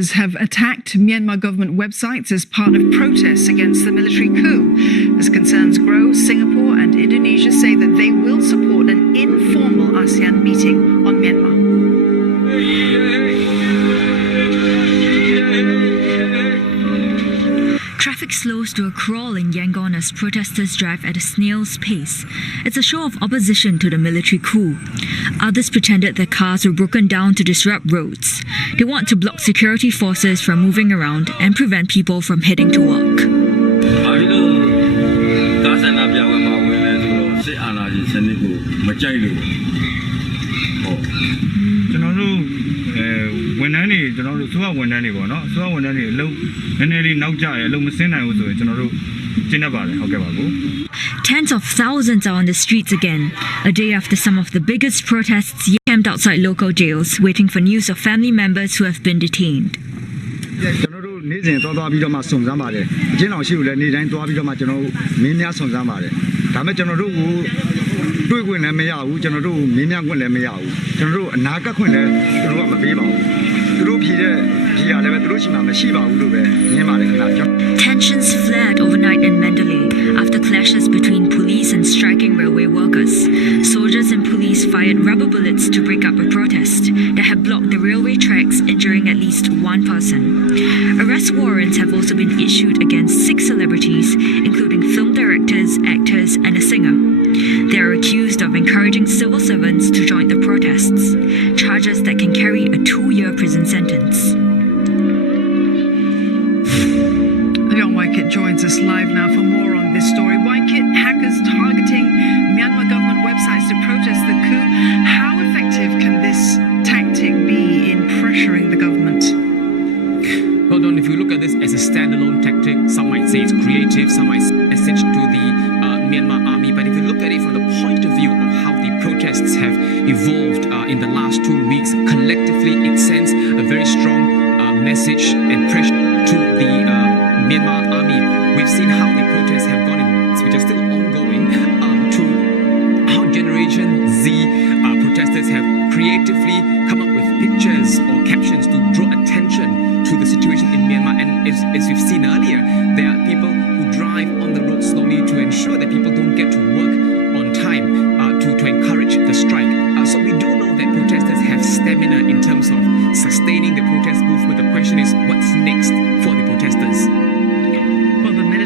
hackers have attacked Myanmar government websites as part of protests against the military coup. As concerns grow, Singapore and Indonesia say that they will support an informal ASEAN meeting on Myanmar. Traffic slows to a crawl in Yangon as protesters drive at a snail's pace. It's a show of opposition to the military coup. Others pretended their cars were broken down to disrupt roads. They want to block security forces from moving around and prevent people from heading to work. Tens of thousands are on the streets again, a day after some of the biggest protests camped outside local jails, waiting for news of family members who have been detained. Tensions flared overnight in Mandalay after clashes between police and striking railway workers. Soldiers and police fired rubber bullets to break up a protest that had blocked the railway tracks, injuring at least one person. Arrest warrants have also been issued against 6 celebrities, including film directors, actors, and a singer. They are accused of encouraging civil servants to join the protests, charges that can carry a 2-year prison sentence. Waikit joins us live now for more on this story. Waikit, hackers targeting Myanmar government websites to protest the coup. How effective can this tactic be in pressuring the government? Well, Don, if you look at this as a standalone tactic, some might say it's creative, some might say it's a message to the Myanmar army. But if you look at it from the point of view of how the protests have evolved in the last 2 weeks, collectively it sends a very strong message and pressure to the Myanmar army. We've seen how the protests have gone in, which are still ongoing, to how Generation Z protesters have creatively come up with pictures or captions to draw attention to the situation in Myanmar. And as we've seen earlier, there are people who drive on the road slowly to ensure that people don't get to work on time, to encourage the strike. So we do know that protesters have stamina in terms of sustaining the protest movement. The question is, what's next for the protesters?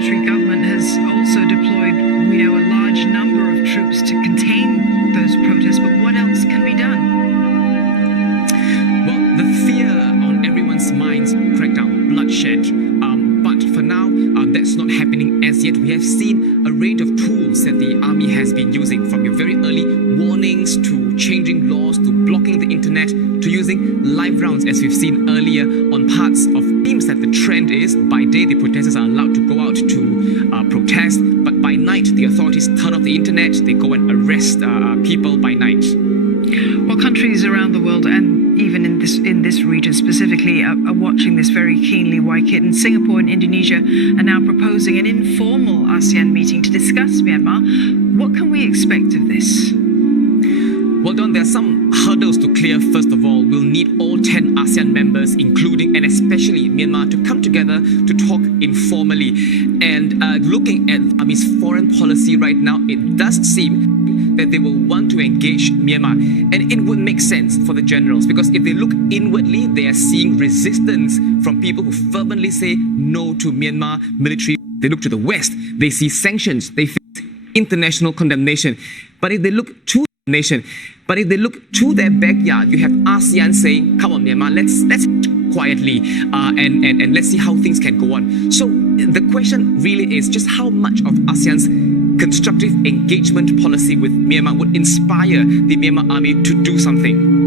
Government has also deployed, a large number of troops to contain those protests, but what else can be done? Well, the fear on everyone's minds, crackdown, bloodshed, but for now, that's not happening as yet. We have seen a range of tools that the army has been using, from your very early warnings to changing laws to blocking the internet to using live rounds, as we've seen earlier on parts of teams. That the trend is by day the protesters are allowed to go out to protest, but by night the authorities turn off the internet. They go and arrest people by night. Well, countries around the world, and even in this region specifically, are watching this very keenly. Waikit, and Singapore and Indonesia are now proposing an informal ASEAN meeting to discuss Myanmar. What can we expect of this? Well, Don, there are some hurdles to clear. First of all, we'll need all 10 ASEAN members, including and especially Myanmar, to come together to talk informally. And looking at the army's foreign policy right now, it does seem that they will want to engage Myanmar. And it would make sense for the generals, because if they look inwardly, they are seeing resistance from people who fervently say no to Myanmar military. They look to the West, they see sanctions, they face international condemnation. But if they look to their backyard, you have ASEAN saying, come on Myanmar, let's quietly and let's see how things can go on. So the question really is just how much of ASEAN's constructive engagement policy with Myanmar would inspire the Myanmar army to do something.